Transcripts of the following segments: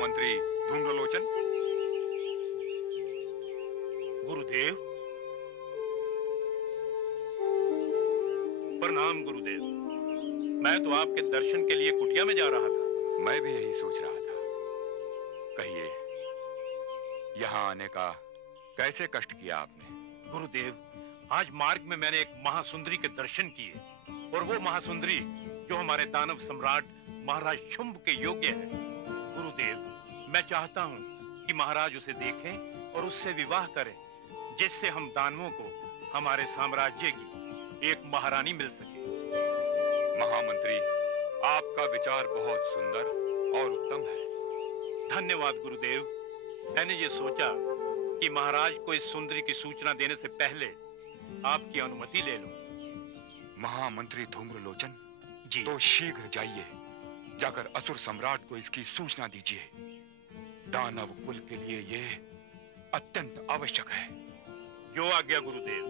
महामंत्री धूम्रलोचन। गुरुदेव, प्रणाम गुरुदेव। मैं तो आपके दर्शन के लिए कुटिया में जा रहा था। मैं भी यही सोच रहा था। कहिए, यहाँ आने का कैसे कष्ट किया आपने? गुरुदेव, आज मार्ग में मैंने एक महासुंदरी के दर्शन किए, और वो महासुंदरी जो हमारे दानव सम्राट महाराज शुंभ के योग्य है। गुरुदेव, मैं चाहता हूँ कि महाराज उसे देखें और उससे विवाह करें, जिससे हम दानवों को हमारे साम्राज्य की एक महारानी मिल सके। महामंत्री, आपका विचार बहुत सुंदर और उत्तम है। धन्यवाद गुरुदेव। मैंने ये सोचा कि महाराज को इस सुंदरी की सूचना देने से पहले आपकी अनुमति ले लूं। महामंत्री धूम्रलोचन जी। तो शीघ्र जाइए, जाकर असुर सम्राट को इसकी सूचना दीजिए। दानव कुल के लिए ये अत्यंत आवश्यक है। जो आज्ञा गुरुदेव।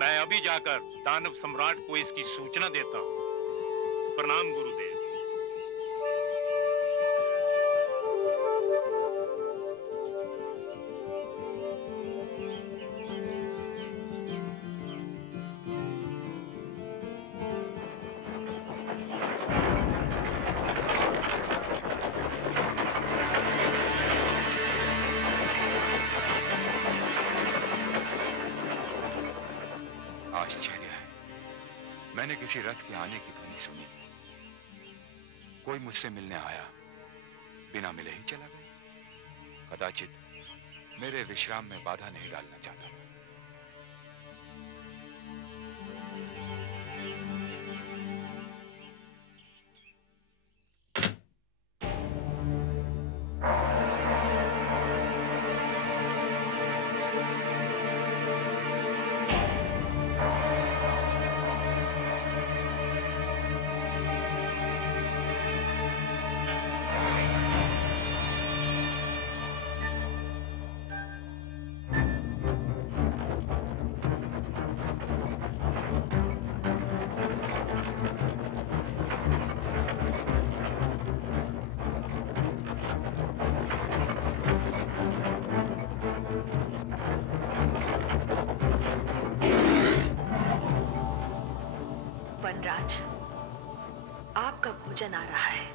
मैं अभी जाकर दानव सम्राट को इसकी सूचना देता हूं। प्रणाम गुरुदेव। आश्चर्य है, मैंने किसी रथ के आने की ध्वनि सुनी। कोई मुझसे मिलने आया, बिना मिले ही चला गया। कदाचित मेरे विश्राम में बाधा नहीं डालना चाहता था। वनराज, आपका भोजन आ रहा है,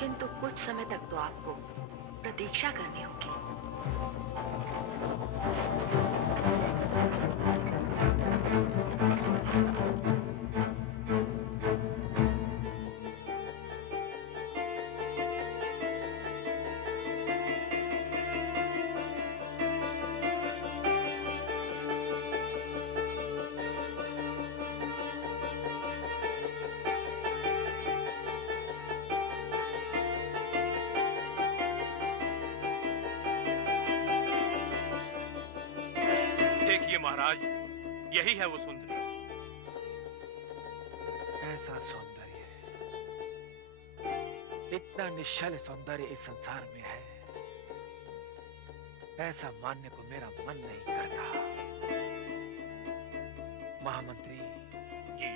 किंतु कुछ समय तक तो आपको प्रतीक्षा करनी होगी। महाराज, यही है वो सुंदरी। ऐसा सौंदर्य, इतना निश्चल सौंदर्य इस संसार में है, ऐसा मानने को मेरा मन नहीं करता। महामंत्री जी,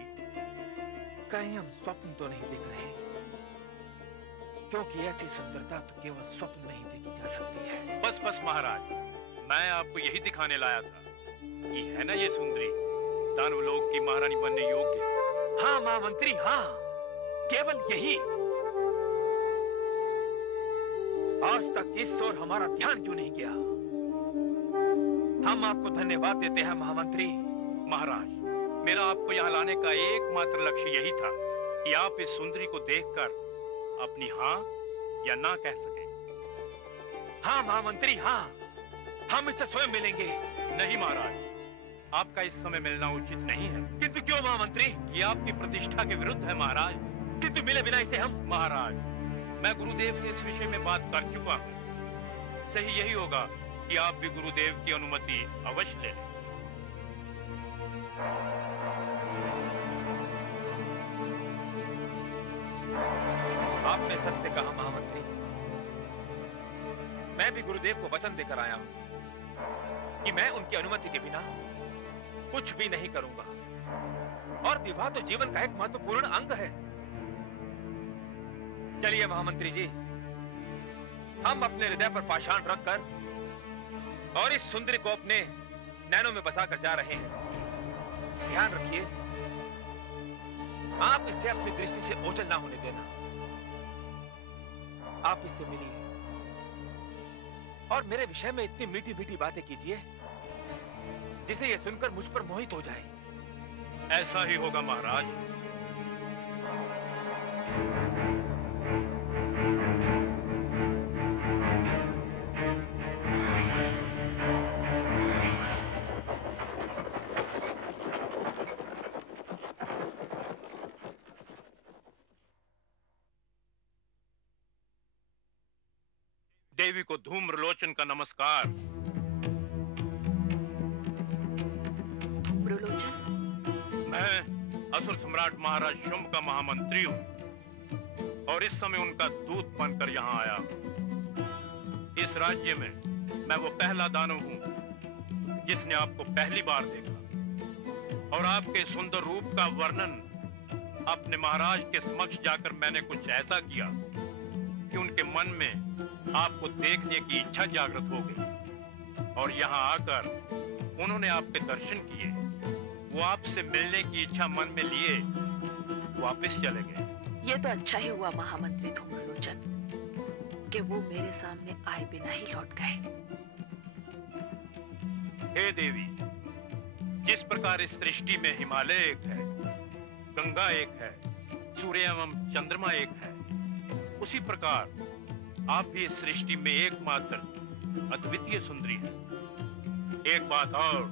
कहीं हम स्वप्न तो नहीं देख रहे? क्योंकि ऐसी सुंदरता तो केवल स्वप्न में ही देखी जा सकती है। बस बस महाराज, मैं आपको यही दिखाने लाया था कि है ना ये सुंदरी दानवलोक की महारानी बनने योग्य। हाँ महामंत्री, हाँ, केवल यही। आज तक इस ओर हमारा ध्यान क्यों नहीं गया? हम आपको धन्यवाद देते हैं महामंत्री। महाराज, मेरा आपको यहाँ लाने का एकमात्र लक्ष्य यही था कि आप इस सुंदरी को देखकर अपनी हाँ या ना कह सकें। हाँ महामंत्री, हाँ, हम इससे स्वयं मिलेंगे। नहीं महाराज, आपका इस समय मिलना उचित नहीं है। किंतु क्यों महामंत्री? ये आपकी प्रतिष्ठा के विरुद्ध है महाराज। किंतु मिले बिना इसे हम? महाराज, मैं गुरुदेव से इस विषय में बात कर चुका हूँ। सही यही होगा कि आप भी गुरुदेव की अनुमति अवश्य ले लें। आपने सत्य कहा महामंत्री। मैं भी गुरुदेव को वचन देकर आया हूं कि मैं उनकी अनुमति के बिना कुछ भी नहीं करूंगा। और विवाह तो जीवन का एक महत्वपूर्ण अंग है। चलिए महामंत्री जी, हम अपने हृदय पर पाषाण रखकर और इस सुंदरी को अपने नैनों में बसा कर जा रहे हैं। ध्यान रखिए, आप इसे अपनी दृष्टि से ओझल ना होने देना। आप इससे मिलिए और मेरे विषय में इतनी मीठी मीठी बातें कीजिए जिसे यह सुनकर मुझ पर मोहित हो जाए। ऐसा ही होगा महाराज। देवी को धूम्रलोचन का नमस्कार। धूम्रलोचन? मैं असुर सम्राट महाराज शुंभ का महामंत्री हूँ और इस समय उनका दूत बनकर यहाँ आया। इस राज्य में मैं वो पहला दानव हूँ जिसने आपको पहली बार देखा और आपके सुंदर रूप का वर्णन अपने महाराज के समक्ष जाकर मैंने कुछ ऐसा किया कि उनके मन में आपको देखने की इच्छा जागृत हो गई और यहाँ आकर उन्होंने आपके दर्शन किए। वो आपसे मिलने की इच्छा मन में लिए वापस चले गए। ये तो अच्छा ही हुआ महामंत्री धूम्रलोचन कि वो मेरे सामने आए बिना ही लौट गए। हे देवी, जिस प्रकार इस सृष्टि में हिमालय एक है, गंगा एक है, सूर्य एवं चंद्रमा एक है, उसी प्रकार आप भी इस सृष्टि में एकमात्र अद्वितीय सुंदरी हैं। एक बात और,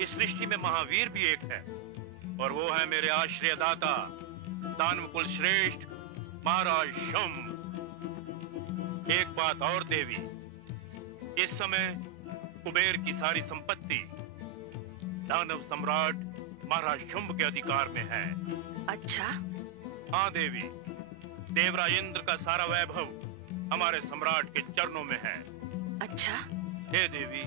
इस सृष्टि में महावीर भी एक है और वो है मेरे आश्रयदाता दानव कुल श्रेष्ठ महाराज शुंभ। एक बात और देवी, इस समय कुबेर की सारी संपत्ति दानव सम्राट महाराज शुंभ के अधिकार में है। अच्छा? हाँ देवी, देवराज इंद्र का सारा वैभव हमारे सम्राट के चरणों में है। अच्छा? हे देवी,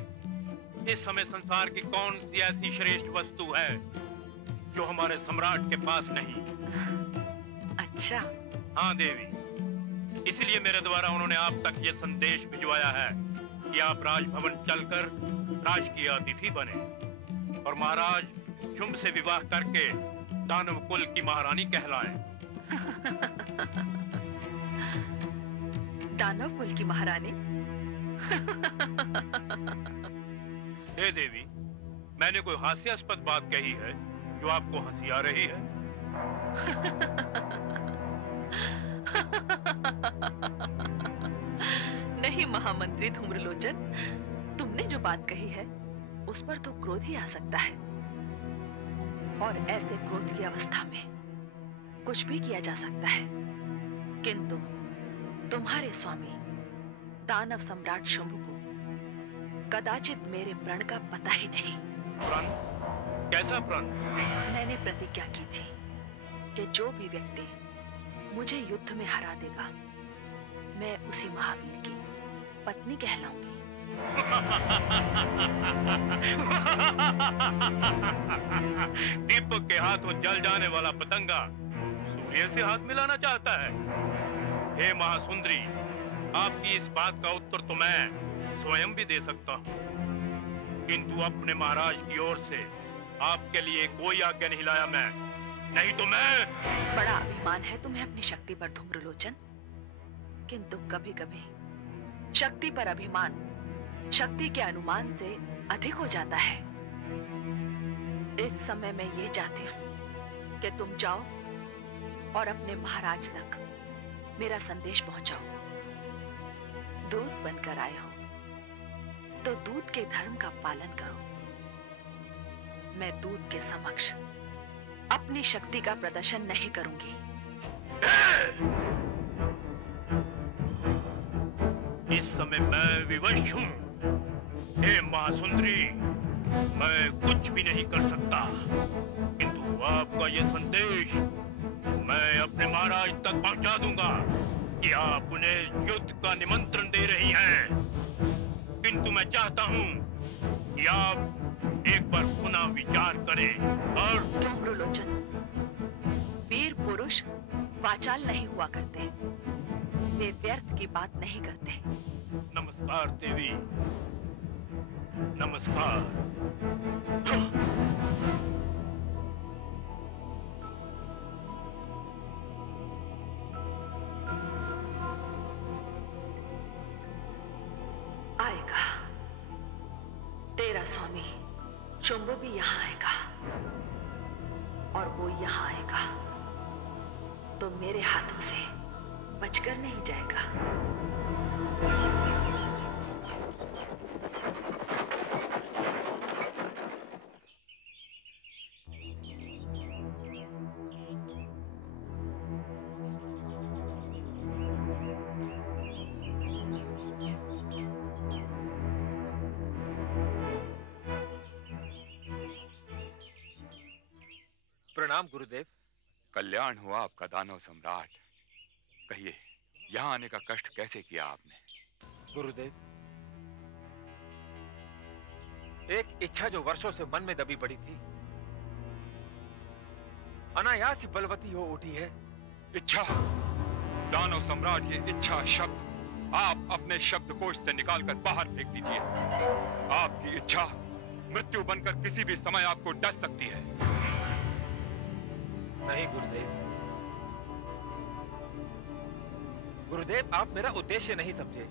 इस समय संसार की कौन सी ऐसी श्रेष्ठ वस्तु है जो हमारे सम्राट के पास नहीं? अच्छा? हाँ देवी, इसलिए मेरे द्वारा उन्होंने आप तक ये संदेश भिजवाया है कि आप राजभवन चलकर राजकीय अतिथि बने और महाराज शुंभ से विवाह करके दानव कुल की महारानी कहलाएं। दानव कुल की महारानी? हे देवी, मैंने कोई हास्यास्पद बात कही है जो आपको हंसी आ रही है? नहीं महामंत्री धूम्रलोचन, तुमने जो बात कही है उस पर तो क्रोध ही आ सकता है और ऐसे क्रोध की अवस्था में कुछ भी किया जा सकता है, किंतु तुम्हारे स्वामी दानव सम्राट शुंभ को कदाचित मेरे प्रण का पता ही नहीं। प्रण? कैसा प्रण? मैंने प्रतिज्ञा की थी कि जो भी व्यक्ति मुझे युद्ध में हरा देगा, मैं उसी महावीर की पत्नी कहलाऊंगी। दीपक के हाथों जल जाने वाला पतंगा सूर्य से हाथ मिलाना चाहता है। हे महासुंदरी, आपकी इस बात का उत्तर तो मैं स्वयं भी दे सकता हूँ, किंतु अपने महाराज की ओर से आपके लिए कोई आज्ञा नहीं लाया मैं, नहीं तो मैं। बड़ा अभिमान है तुम्हें अपनी शक्ति पर धूम्रलोचन, किंतु कभी कभी शक्ति पर अभिमान शक्ति के अनुमान से अधिक हो जाता है। इस समय मैं ये चाहती हूँ कि तुम जाओ और अपने महाराज तक मेरा संदेश पहुंचाओ। दूत बनकर आए हो तो दूत के धर्म का पालन करो। मैं दूत के समक्ष अपनी शक्ति का प्रदर्शन नहीं करूंगी। इस समय मैं विवश हूँ। हे महासुंदरी, मैं कुछ भी नहीं कर सकता, किंतु आपका यह संदेश मैं अपने महाराज तक पहुंचा दूंगा कि आप उन्हें युद्ध का निमंत्रण दे रही हैं। किंतु मैं चाहता हूं कि आप एक बार पुनः विचार करें और धूम्रलोचन, वीर पुरुष वाचाल नहीं हुआ करते, वे व्यर्थ की बात नहीं करते। नमस्कार देवी, नमस्कार। आएगा, तेरा स्वामी शुंभ भी यहाँ आएगा, और वो यहाँ आएगा तो मेरे हाथों से बचकर नहीं जाएगा। प्रणाम गुरुदेव। कल्याण हुआ आपका दानव सम्राट। कहिए, यहाँ आने का कष्ट कैसे किया आपने? गुरुदेव, एक इच्छा जो वर्षों से मन में दबी पड़ी थी, अनायास ही बलवती हो उठी है। इच्छा? दानव सम्राट, ये इच्छा शब्द आप अपने शब्दकोश से निकालकर बाहर फेंक दीजिए। आपकी इच्छा मृत्यु बनकर किसी भी समय आपको डस सकती है। नहीं गुरुदेव, गुरुदेव आप मेरा उद्देश्य नहीं समझे।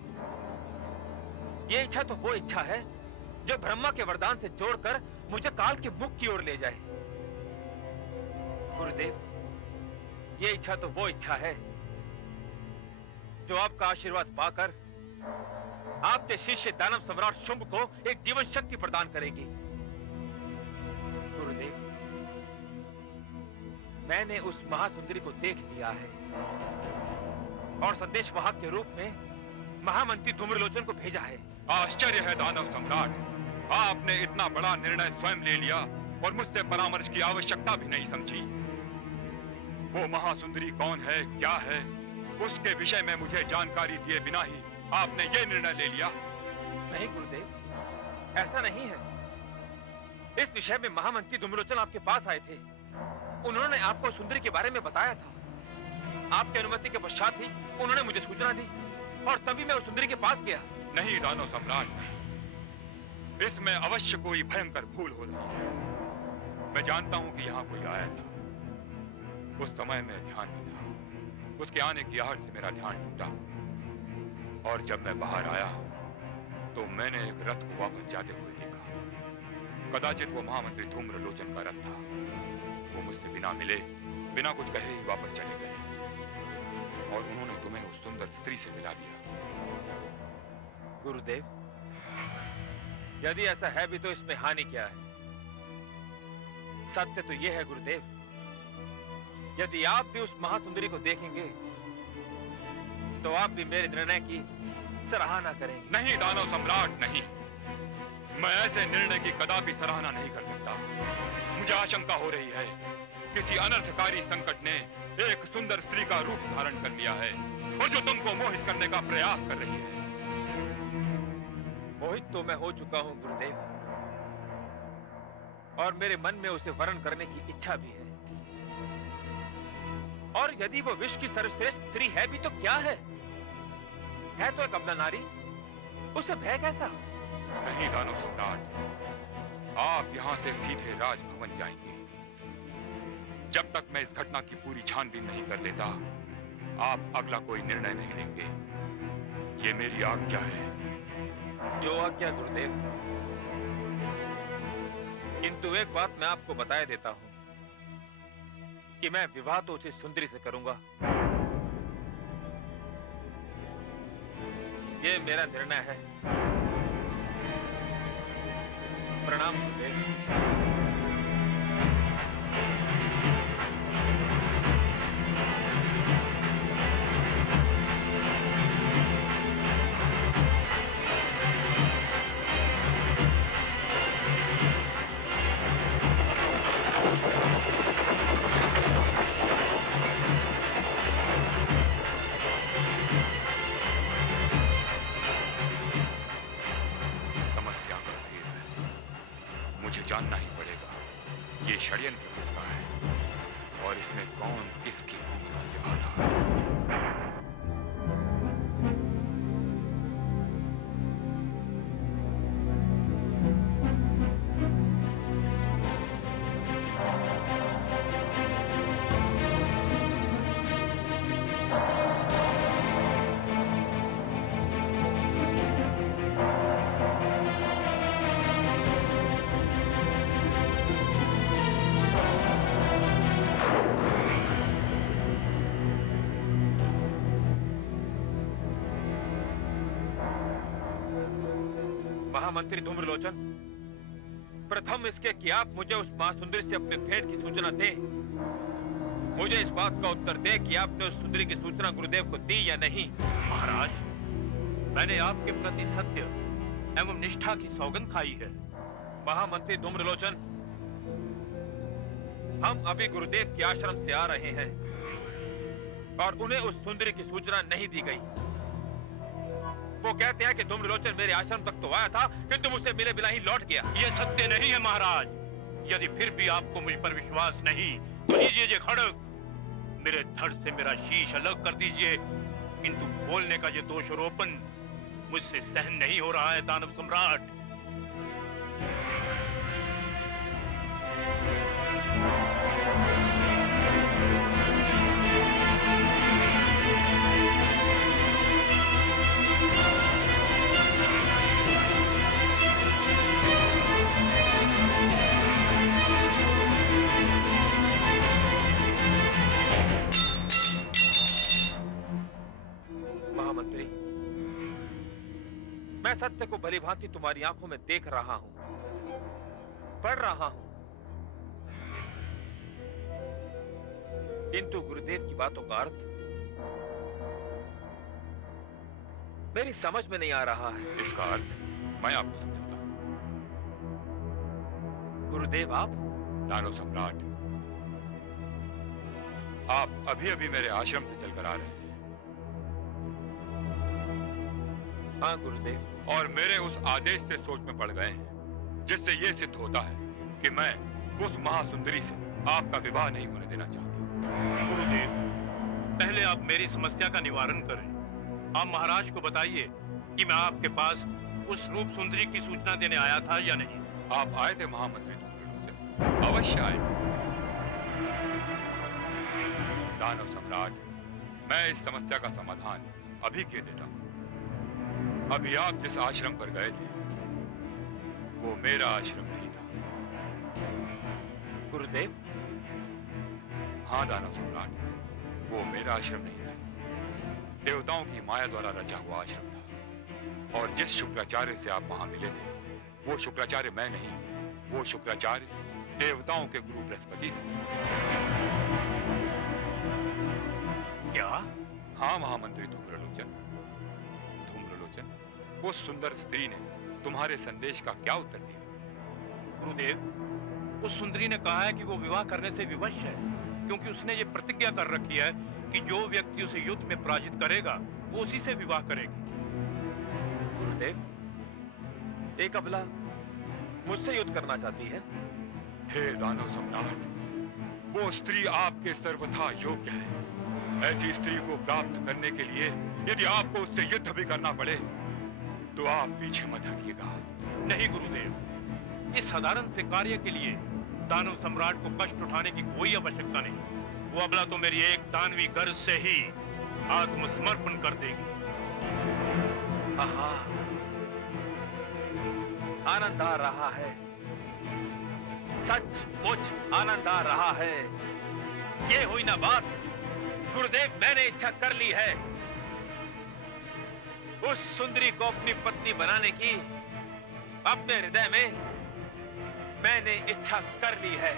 ये इच्छा तो वो इच्छा है जो ब्रह्मा के वरदान से जोड़कर मुझे काल के मुख की ओर ले जाए। गुरुदेव, ये इच्छा तो वो इच्छा है जो आपका आशीर्वाद पाकर आपके शिष्य दानव सम्राट शुंभ को एक जीवन शक्ति प्रदान करेगी। गुरुदेव, मैंने उस महासुंदरी को देख लिया है और संदेश वाहक के रूप में महामंत्री धूम्रलोचन को भेजा है। आश्चर्य है दानव सम्राट, आपने इतना बड़ा निर्णय स्वयं ले लिया और मुझसे परामर्श की आवश्यकता भी नहीं समझी। वो महासुंदरी कौन है, क्या है, उसके विषय में मुझे जानकारी दिए बिना ही आपने ये निर्णय ले लिया? नहीं गुरुदेव, ऐसा नहीं है। इस विषय में महामंत्री धूम्रलोचन आपके पास आए थे। उन्होंने आपको सुंदरी के बारे में बताया था। आपकी अनुमति के पश्चात ही उन्होंने मुझे सूचना दी और तभी मैं उस सुंदरी के पास गया। नहीं दानव सम्राट, इसमें अवश्य कोई भयंकर भूल हो रही है। मैं जानता हूं कि यहाँ कोई आया था। उस समय मैं ध्यान में था। उसके आने की आहट से मेरा ध्यान टूटा और जब मैं बाहर आया तो मैंने एक रथ को वापस जाते हुए देखा। कदाचित वो महामंत्री धूम्रलोचन का रथ था। वो मुझसे बिना मिले, बिना कुछ कहे ही वापस चले गए और उन्होंने तुम्हें उस सुंदर स्त्री से मिला दिया। गुरुदेव, यदि ऐसा है भी तो इसमें हानि क्या है? सत्य तो यह है गुरुदेव, यदि आप भी उस महासुंदरी को देखेंगे तो आप भी मेरे निर्णय की सराहना करेंगे। नहीं दानव सम्राट, नहीं। मैं ऐसे निर्णय की कदापि सराहना नहीं कर सकता। मुझे आशंका हो रही है किसी अनर्थकारी संकट ने एक सुंदर स्त्री का रूप धारण कर लिया है और जो तुमको मोहित करने का प्रयास कर रही है। मोहित तो मैं हो चुका हूं गुरुदेव, और मेरे मन में उसे वरण करने की इच्छा भी है। और यदि वो विश्व की सर्वश्रेष्ठ स्त्री है भी तो क्या है तो एक अबला नारी, उसे भय कैसा? नहीं दानव सम्राट, आप यहां से सीधे राजभवन जाएंगे। जब तक मैं इस घटना की पूरी छानबीन नहीं कर लेता, आप अगला कोई निर्णय नहीं लेंगे। ये मेरी आज्ञा है। जो आज्ञा गुरुदेव। किंतु एक बात मैं आपको बताए देता हूं कि मैं विवाह तो उस सुंदरी से करूंगा। ये मेरा निर्णय है। प्रणाम गुरुदेव। जानना ही महामंत्री धूम्रलोचन, प्रथम इसके कि आप मुझे उस महासुंदरी से अपने भेंट की सूचना दें। मुझे इस बात का उत्तर दें कि आपने उस सुंदरी की सूचना गुरुदेव को दी या नहीं। महाराज, मैंने आपके प्रति सत्य एवं निष्ठा की सौगंध खाई है। महामंत्री धूम्रलोचन, हम अभी गुरुदेव के आश्रम से आ रहे हैं और उन्हें उस सुंदरी की सूचना नहीं दी गई। वो कहते हैं कि धूम्रलोचन मेरे आश्रम तक तो आया था, किंतु मुझसे मिले बिना ही लौट गया। ये सत्य नहीं है महाराज। यदि फिर भी आपको मुझ पर विश्वास नहीं तो लीजिए खड़ग, मेरे धड़ से मेरा शीश अलग कर दीजिए। किंतु बोलने का ये दोषारोपण मुझसे सहन नहीं हो रहा है दानव सम्राट। महामंत्री, मैं सत्य को भलीभांति तुम्हारी आंखों में देख रहा हूं, पढ़ रहा हूं, किंतु गुरुदेव की बातों का अर्थ मेरी समझ में नहीं आ रहा है। इसका अर्थ मैं आपको समझाता हूं। गुरुदेव, आप दानव सम्राट, आप अभी अभी मेरे आश्रम से चलकर आ रहे हैं। हाँ गुरुदेव। और मेरे उस आदेश से सोच में पड़ गए हैं, जिससे यह सिद्ध होता है कि मैं उस महासुंदरी से आपका विवाह नहीं होने देना चाहता। गुरुदेव, पहले आप मेरी समस्या का निवारण करें। आप महाराज को बताइए कि मैं आपके पास उस रूप सुंदरी की सूचना देने आया था या नहीं। आप आए थे महामंत्री धूम्रलोचन, अवश्य आए। दानव सम्राट, मैं इस समस्या का समाधान अभी किए देता हूं। अभी आप जिस आश्रम पर गए थे वो मेरा आश्रम नहीं था। गुरुदेव? हाँ दानव सम्राट, वो मेरा आश्रम नहीं था, देवताओं की माया द्वारा रचा हुआ आश्रम था। और जिस शुक्राचार्य से आप वहां मिले थे वो शुक्राचार्य मैं नहीं, वो शुक्राचार्य देवताओं के गुरु बृहस्पति थे। क्या? हाँ महामंत्री धूम्रलोचन। उस सुंदर स्त्री ने तुम्हारे संदेश का क्या उत्तर दिया? गुरुदेव, उस सुंदरी ने कहा है कि वो विवाह करने से विवश है, क्योंकि उसने ये प्रतिज्ञा कर रखी है कि जो व्यक्ति उसे युद्ध में पराजित करेगा वो उसी से विवाह करेगी। गुरुदेव, एक अबला मुझसे युद्ध करना चाहती है। हे दानव सम्राट, वो स्त्री आपके सर्वथा योग्य है। ऐसी स्त्री को प्राप्त करने के लिए यदि आपको उससे युद्ध भी करना पड़े तो आप पीछे मत हटिएगा। नहीं गुरुदेव, इस साधारण से कार्य के लिए दानव सम्राट को कष्ट उठाने की कोई आवश्यकता नहीं। वो अबला तो मेरी एक दानवी गर्ज से ही आत्मसमर्पण कर देगी। आहा, आनंद आ रहा है, सचमुच आनंद आ रहा है। ये हुई ना बात, गुरुदेव, मैंने इच्छा कर ली है उस सुंदरी को अपनी पत्नी बनाने की। अपने हृदय में मैंने इच्छा कर ली है।